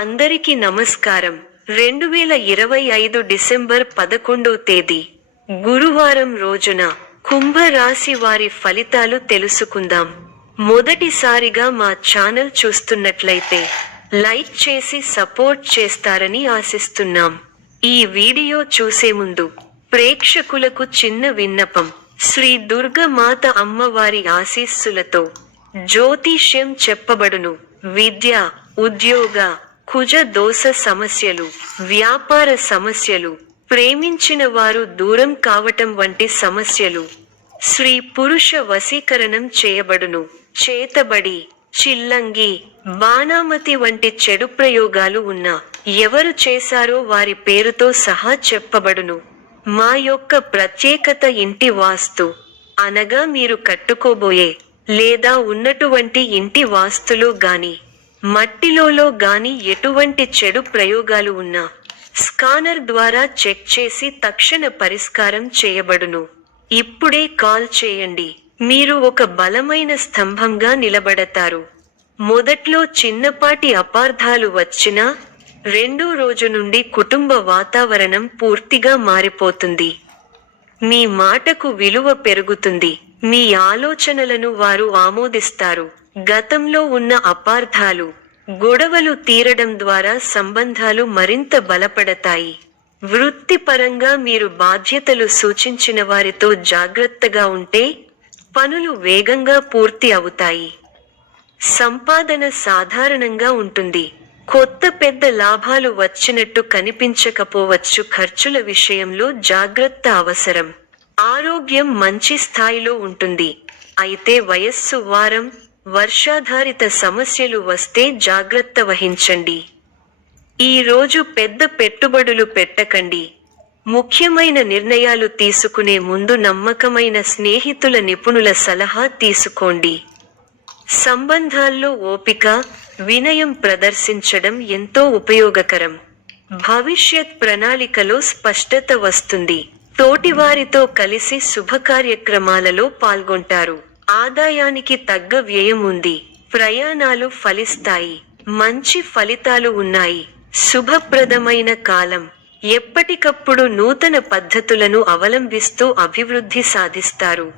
అందరికీ నమస్కారం. 2025 డిసెంబర్ 11వ తేదీ గురువారం రోజున కుంభ రాశి వారి ఫలితాలు తెలుసుకుందాం. మొదటిసారిగా మా ఛానల్ చూస్తున్నట్లయితే లైక్ చేసి సపోర్ట్ చేస్తారని ఆశిస్తున్నాం. ఈ వీడియో చూసే ముందు ప్రేక్షకులకు చిన్న విన్నపం. శ్రీ దుర్గమాత అమ్మవారి ఆశీస్సులతో జ్యోతిష్యం చెప్పబడును. విద్య, ఉద్యోగ, కుజ దోష సమస్యలు, వ్యాపార సమస్యలు, ప్రేమించిన వారు దూరం కావటం వంటి సమస్యలు, స్త్రీ పురుష వశీకరణం చేయబడును. చేతబడి, చిల్లంగి, బాణామతి వంటి చెడు ప్రయోగాలు ఉన్నా ఎవరు చేశారో వారి పేరుతో సహా చెప్పబడును. మా యొక్క ప్రత్యేకత ఇంటి వాస్తు అనగా మీరు కట్టుకోబోయే లేదా ఉన్నటువంటి ఇంటి వాస్తులో గాని మట్టిలో గాని ఎటువంటి చెడు ప్రయోగాలు ఉన్నా స్కానర్ ద్వారా చెక్ చేసి తక్షణ పరిష్కారం చేయబడును. ఇప్పుడే కాల్ చేయండి. మీరు ఒక బలమైన స్తంభంగా నిలబడతారు. మొదట్లో చిన్నపాటి అపార్థాలు వచ్చినా రెండో రోజు నుండి కుటుంబ వాతావరణం పూర్తిగా మారిపోతుంది. మీ మాటకు విలువ పెరుగుతుంది. మీ ఆలోచనలను వారు ఆమోదిస్తారు. గతంలో ఉన్న అపార్థాలు, గొడవలు తీరడం ద్వారా సంబంధాలు మరింత బలపడతాయి. వృత్తిపరంగా మీరు బాధ్యతలు సూచించిన వారితో జాగ్రత్తగా ఉంటే పనులు వేగంగా పూర్తి అవుతాయి. సంపాదన సాధారణంగా ఉంటుంది. కొత్త పెద్ద లాభాలు వచ్చినట్టు కనిపించకపోవచ్చు. ఖర్చుల విషయంలో జాగ్రత్త అవసరం. ఆరోగ్యం మంచి స్థాయిలో ఉంటుంది. అయితే వయస్సు, వారం, వర్షాధారిత సమస్యలు వస్తే జాగ్రత్త వహించండి. ఈ రోజు పెద్ద పెట్టుబడులు పెట్టకండి. ముఖ్యమైన నిర్ణయాలు తీసుకునే ముందు నమ్మకమైన స్నేహితుల, నిపుణుల సలహా తీసుకోండి. సంబంధాల్లో ఓపిక, వినయం ప్రదర్శించడం ఎంతో ఉపయోగకరం. భవిష్యత్ ప్రణాళికలో స్పష్టత వస్తుంది. తోటివారితో కలిసి శుభకార్యక్రమాలలో పాల్గొంటారు. ఆదాయానికి తగ్గ వ్యయం ఉంది. ప్రయాణాలు ఫలిస్తాయి. మంచి ఫలితాలు ఉన్నాయి. శుభప్రదమైన కాలం. ఎప్పటికప్పుడు నూతన పద్ధతులను అవలంబిస్తూ అభివృద్ధి సాధిస్తారు.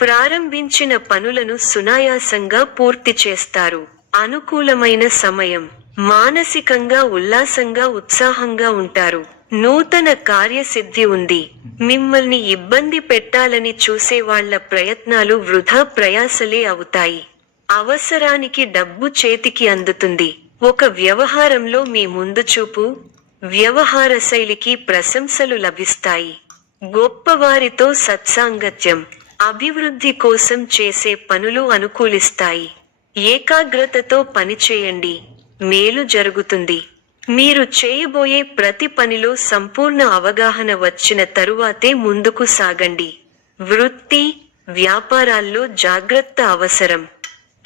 ప్రారంభించిన పనులను సునాయాసంగా పూర్తి చేస్తారు. అనుకూలమైన సమయం. మానసికంగా ఉల్లాసంగా, ఉత్సాహంగా ఉంటారు. నూతన కార్యసిద్ధి ఉంది. మిమ్మల్ని ఇబ్బంది పెట్టాలని చూసే వాళ్ళ ప్రయత్నాలు వృధా ప్రయాసలే అవుతాయి. అవసరానికి డబ్బు చేతికి అందుతుంది. ఒక వ్యవహారంలో మీ ముందు చూపు, వ్యవహార శైలికి ప్రశంసలు లభిస్తాయి. గొప్పవారితో సత్సాంగత్యం. అభివృద్ధి కోసం చేసే పనులు అనుకూలిస్తాయి. ఏకాగ్రతతో పనిచేయండి. మేలు జరుగుతుంది. మీరు చేయబోయే ప్రతి పనిలో సంపూర్ణ అవగాహన వచ్చిన తరువాతే ముందుకు సాగండి. వృత్తి, వ్యాపారాల్లో జాగ్రత్త అవసరం.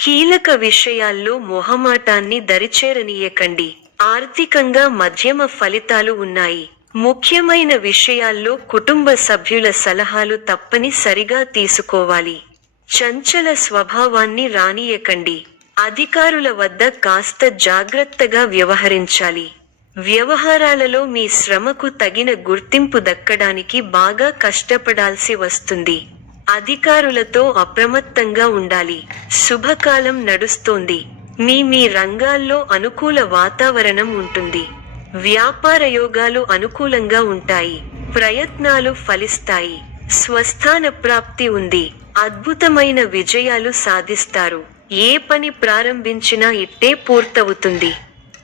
కీలక విషయాల్లో మొహమాటాన్ని దరిచేరనీయకండి. ఆర్థికంగా మధ్యమ ఫలితాలు ఉన్నాయి. ముఖ్యమైన విషయాల్లో కుటుంబ సభ్యుల సలహాలు తప్పనిసరిగా తీసుకోవాలి. చంచల స్వభావాన్ని రానీయకండి. అధికారుల వద్ద కాస్త జాగ్రత్తగా వ్యవహరించాలి. వ్యవహారాలలో మీ శ్రమకు తగిన గుర్తింపు దక్కడానికి బాగా కష్టపడాల్సి వస్తుంది. అధికారులతో అప్రమత్తంగా ఉండాలి. శుభకాలం నడుస్తోంది. మీ రంగాల్లో అనుకూల వాతావరణం ఉంటుంది. వ్యాపార యోగాలు అనుకూలంగా ఉంటాయి. ప్రయత్నాలు ఫలిస్తాయి. స్వస్థాన ప్రాప్తి ఉంది. అద్భుతమైన విజయాలు సాధిస్తారు. ఏ పని ప్రారంభించినా ఇట్టే పూర్తవుతుంది.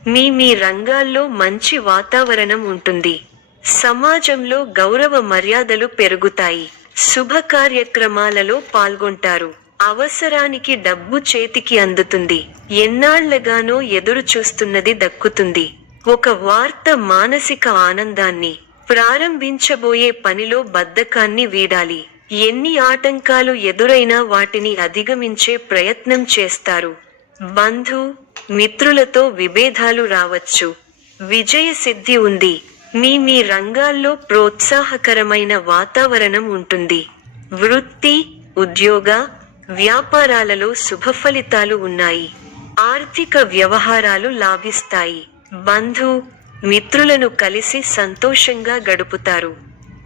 మీ రంగాల్లో మంచి వాతావరణం ఉంటుంది. సమాజంలో గౌరవ మర్యాదలు పెరుగుతాయి. శుభ కార్యక్రమాలలో పాల్గొంటారు. అవసరానికి డబ్బు చేతికి అందుతుంది. ఎన్నాళ్లగానో ఎదురు చూస్తున్నది దక్కుతుంది. ఒక వార్త మానసిక ఆనందాన్ని. ప్రారంభించబోయే పనిలో బద్ధకాన్ని వీడాలి. ఎన్ని ఆటంకాలు ఎదురైనా వాటిని అధిగమించే ప్రయత్నం చేస్తారు. బంధు, మిత్రులతో విభేదాలు రావచ్చు. విజయ సిద్ధి ఉంది. మీ రంగాల్లో ప్రోత్సాహకరమైన వాతావరణం ఉంటుంది. వృత్తి, ఉద్యోగ, వ్యాపారాలలో శుభఫలితాలు ఉన్నాయి. ఆర్థిక వ్యవహారాలు లాభిస్తాయి. బంధు మిత్రులను కలిసి సంతోషంగా గడుపుతారు.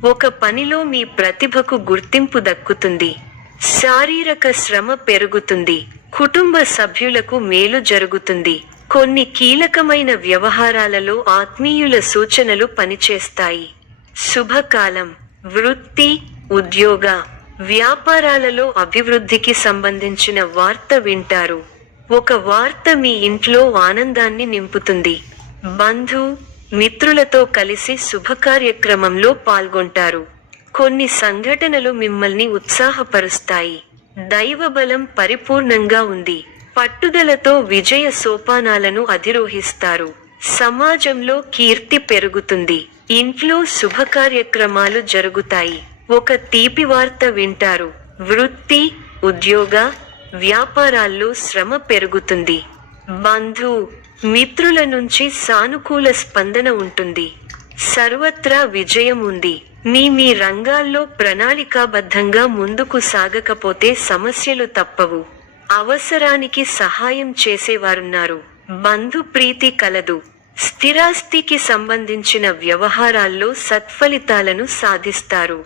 ఒక పనిలో మీ ప్రతిభకు గుర్తింపు దక్కుతుంది. శారీరక శ్రమ పెరుగుతుంది. కుటుంబ సభ్యులకు మేలు జరుగుతుంది. కొన్ని కీలకమైన వ్యవహారాలలో ఆత్మీయుల సూచనలు పనిచేస్తాయి. శుభకాలం. వృత్తి, ఉద్యోగ, వ్యాపారాలలో అభివృద్ధికి సంబంధించిన వార్త వింటారు. ఒక వార్త మీ ఇంట్లో ఆనందాన్ని నింపుతుంది. బంధు మిత్రులతో కలిసి శుభకార్యక్రమంలో పాల్గొంటారు. కొన్ని సంఘటనలు మిమ్మల్ని ఉత్సాహపరుస్తాయి. దైవబలం పరిపూర్ణంగా ఉంది. పట్టుదలతో విజయ సోపానాలను అధిరోహిస్తారు. సమాజంలో కీర్తి పెరుగుతుంది. ఇంట్లో శుభకార్యక్రమాలు జరుగుతాయి. ఒక తీపి వార్త వింటారు. వృత్తి, ఉద్యోగ, వ్యాపారాల్లో శ్రమ పెరుగుతుంది. బంధు మిత్రుల నుంచి సానుకూల స్పందన ఉంటుంది. సర్వత్రా విజయం ఉంది. మీ రంగాల్లో ప్రణాళికాబద్ధంగా ముందుకు సాగకపోతే సమస్యలు తప్పవు. అవసరానికి సహాయం చేసేవారున్నారు. బంధు ప్రీతి కలదు. స్థిరాస్తికి సంబంధించిన వ్యవహారాల్లో సత్ఫలితాలను సాధిస్తారు.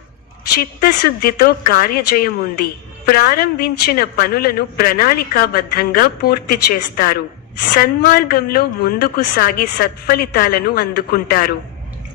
చిత్తశుద్ధితో కార్యజయం ఉంది. ప్రారంభించిన పనులను ప్రణాళికాబద్ధంగా పూర్తి చేస్తారు. సన్మార్గంలో ముందుకు సాగి సత్ఫలితాలను అందుకుంటారు.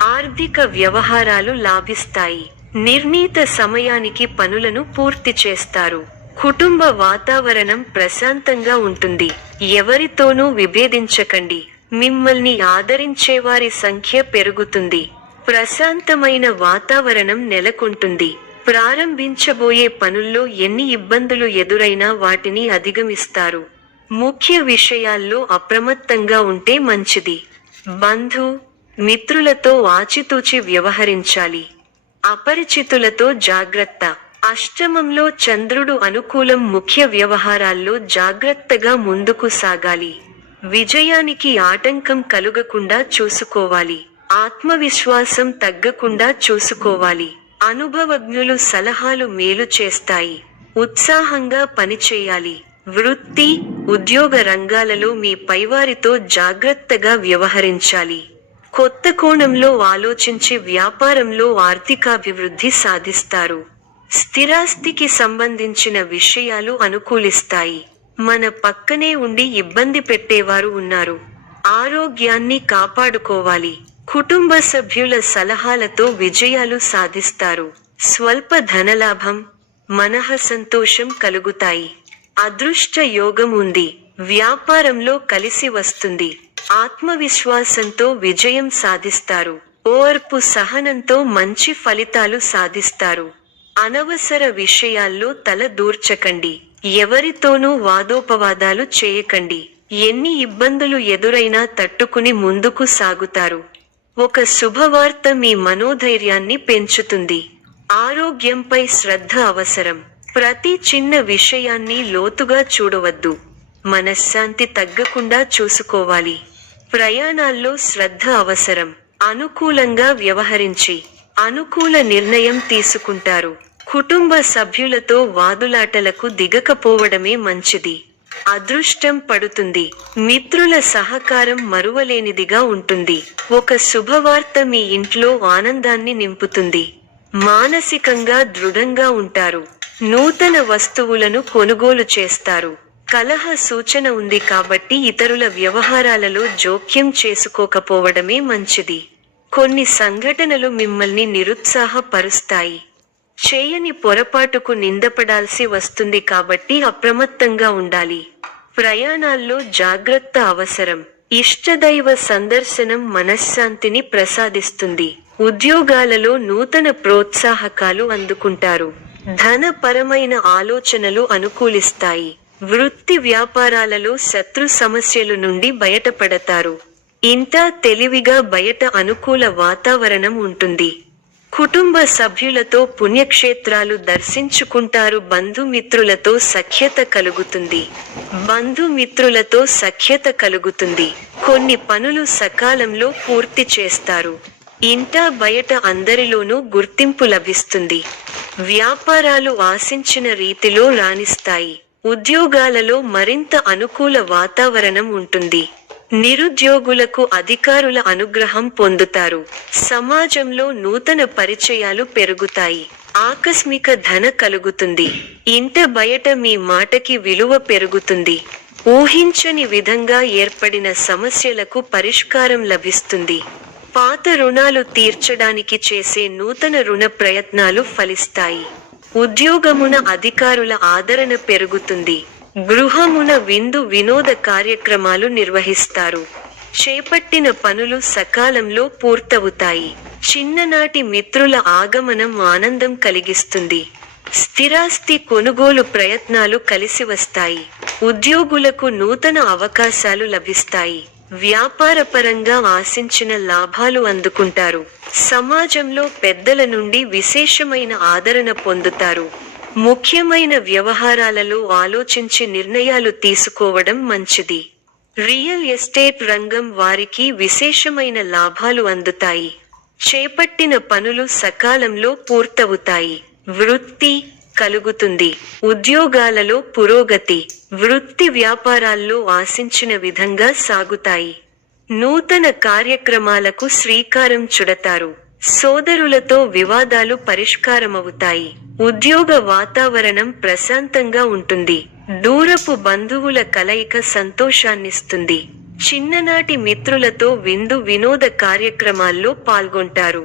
ఆర్థిక వ్యవహారాలు లాభిస్తాయి. నిర్ణీత సమయానికి పనులను పూర్తి చేస్తారు. కుటుంబ వాతావరణం ప్రశాంతంగా ఉంటుంది. ఎవరితోనూ విభేదించకండి. మిమ్మల్ని ఆదరించేవారి సంఖ్య పెరుగుతుంది. ప్రశాంతమైన వాతావరణం నెలకొంటుంది. ప్రారంభించబోయే పనుల్లో ఎన్ని ఇబ్బందులు ఎదురైనా వాటిని అధిగమిస్తారు. ముఖ్య విషయాల్లో అప్రమత్తంగా ఉంటే మంచిది. బంధు మిత్రులతో ఆచితూచి వ్యవహరించాలి. అపరిచితులతో జాగ్రత్త. అష్టమంలో చంద్రుడు అనుకూలం. ముఖ్య వ్యవహారాల్లో జాగ్రత్తగా ముందుకు సాగాలి. విజయానికి ఆటంకం కలుగకుండా చూసుకోవాలి. ఆత్మవిశ్వాసం తగ్గకుండా చూసుకోవాలి. అనుభవజ్ఞులు సలహాలు మేలు చేస్తాయి. ఉత్సాహంగా పనిచేయాలి. వృత్తి, ఉద్యోగ రంగాలలో మీ పైవారితో జాగ్రత్తగా వ్యవహరించాలి. కొత్త కోణంలో ఆలోచించి వ్యాపారంలో ఆర్థికాభివృద్ధి సాధిస్తారు. స్థిరాస్తికి సంబంధించిన విషయాలు అనుకూలిస్తాయి. మన పక్కనే ఉండి ఇబ్బంది పెట్టేవారు ఉన్నారు. ఆరోగ్యాన్ని కాపాడుకోవాలి. కుటుంబ సభ్యుల సలహాలతో విజయాలు సాధిస్తారు. స్వల్ప ధనలాభం, మనః సంతోషం కలుగుతాయి. అదృష్ట యోగం ఉంది. వ్యాపారంలో కలిసి వస్తుంది. ఆత్మవిశ్వాసంతో విజయం సాధిస్తారు. ఓర్పు సహనంతో మంచి ఫలితాలు సాధిస్తారు. అనవసర విషయాల్లో తల దూర్చకండి. ఎవరితోనూ వాదోపవాదాలు చేయకండి. ఎన్ని ఇబ్బందులు ఎదురైనా తట్టుకుని ముందుకు సాగుతారు. ఒక శుభవార్త మీ మనోధైర్యాన్ని పెంచుతుంది. ఆరోగ్యంపై శ్రద్ధ అవసరం. ప్రతి చిన్న విషయాన్ని లోతుగా చూడవద్దు. మనశ్శాంతి తగ్గకుండా చూసుకోవాలి. ప్రయాణాల్లో శ్రద్ధ అవసరం. అనుకూలంగా వ్యవహరించి అనుకూల నిర్ణయం తీసుకుంటారు. కుటుంబ సభ్యులతో వాదులాటలకు దిగకపోవడమే మంచిది. అదృష్టం పడుతుంది. మిత్రుల సహకారం మరువలేనిదిగా ఉంటుంది. ఒక శుభవార్త మీ ఇంట్లో ఆనందాన్ని నింపుతుంది. మానసికంగా దృఢంగా ఉంటారు. నూతన వస్తువులను కొనుగోలు చేస్తారు. కలహ సూచన ఉంది కాబట్టి ఇతరుల వ్యవహారాలలో జోక్యం చేసుకోకపోవడమే మంచిది. కొన్ని సంఘటనలు మిమ్మల్ని నిరుత్సాహపరుస్తాయి. చేయని పొరపాటుకు నిందపడాల్సి వస్తుంది కాబట్టి అప్రమత్తంగా ఉండాలి. ప్రయాణాల్లో జాగ్రత్త అవసరం. ఇష్టదైవ సందర్శనం మనశ్శాంతిని ప్రసాదిస్తుంది. ఉద్యోగాలలో నూతన ప్రోత్సాహకాలు అందుకుంటారు. ధనపరమైన ఆలోచనలు అనుకూలిస్తాయి. వృత్తి వ్యాపారాలలో శత్రు సమస్యలు నుండి బయటపడతారు. ఇంటా తెలివిగా బయట అనుకూల వాతావరణం ఉంటుంది. కుటుంబ సభ్యులతో పుణ్యక్షేత్రాలు దర్శించుకుంటారు. బంధుమిత్రులతో సఖ్యత కలుగుతుంది. బంధుమిత్రులతో సఖ్యత కలుగుతుంది. కొన్ని పనులు సకాలంలో పూర్తి చేస్తారు. ఇంటా బయట అందరిలోనూ గుర్తింపు లభిస్తుంది. వ్యాపారాలు ఆశించిన రీతిలో రాణిస్తాయి. ఉద్యోగాలలో మరింత అనుకూల వాతావరణం ఉంటుంది. నిరుద్యోగులకు అధికారుల అనుగ్రహం పొందుతారు. సమాజంలో నూతన పరిచయాలు పెరుగుతాయి. ఆకస్మిక ధన కలుగుతుంది. ఇంట బయట మీ మాటకి విలువ పెరుగుతుంది. ఊహించని విధంగా ఏర్పడిన సమస్యలకు పరిష్కారం లభిస్తుంది. పాత రుణాలు తీర్చడానికి చేసే నూతన రుణ ప్రయత్నాలు ఫలిస్తాయి. ఉద్యోగమున అధికారుల ఆదరణ పెరుగుతుంది. గృహమున విందు వినోద కార్యక్రమాలు నిర్వహిస్తారు. చేపట్టిన పనులు సకాలంలో పూర్తవుతాయి. చిన్ననాటి మిత్రుల ఆగమనం ఆనందం కలిగిస్తుంది. స్థిరాస్తి కొనుగోలు ప్రయత్నాలు కలిసి వస్తాయి. ఉద్యోగులకు నూతన అవకాశాలు లభిస్తాయి. వ్యాపారపరంగా ఆశించిన లాభాలు అందుకుంటారు. సమాజంలో పెద్దల నుండి విశేషమైన ఆదరణ పొందుతారు. ముఖ్యమైన వ్యవహారాలలో ఆలోచించి నిర్ణయాలు తీసుకోవడం మంచిది. రియల్ ఎస్టేట్ రంగం వారికి విశేషమైన లాభాలు అందుతాయి. చేపట్టిన పనులు సకాలంలో పూర్తవుతాయి. వృత్తి కలుగుతుంది. ఉద్యోగాలలో పురోగతి. వృత్తి వ్యాపారాల్లో ఆశించిన విధంగా సాగుతాయి. నూతన కార్యక్రమాలకు శ్రీకారం చుడతారు. సోదరులతో వివాదాలు పరిష్కారమవుతాయి. ఉద్యోగ వాతావరణం ప్రశాంతంగా ఉంటుంది. దూరపు బంధువుల కలయిక సంతోషాన్నిస్తుంది. చిన్ననాటి మిత్రులతో విందు వినోద కార్యక్రమాల్లో పాల్గొంటారు.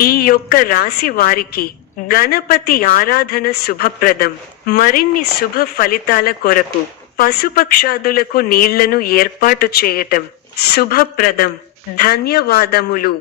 ఈ యొక్క రాశి వారికి గణపతి ఆరాధన శుభప్రదం. మరిన్ని శుభ ఫలితాల కొరకు పశుపక్షాదులకు నీళ్లను ఏర్పాటు చేయటం శుభప్రదం. ధన్యవాదములు.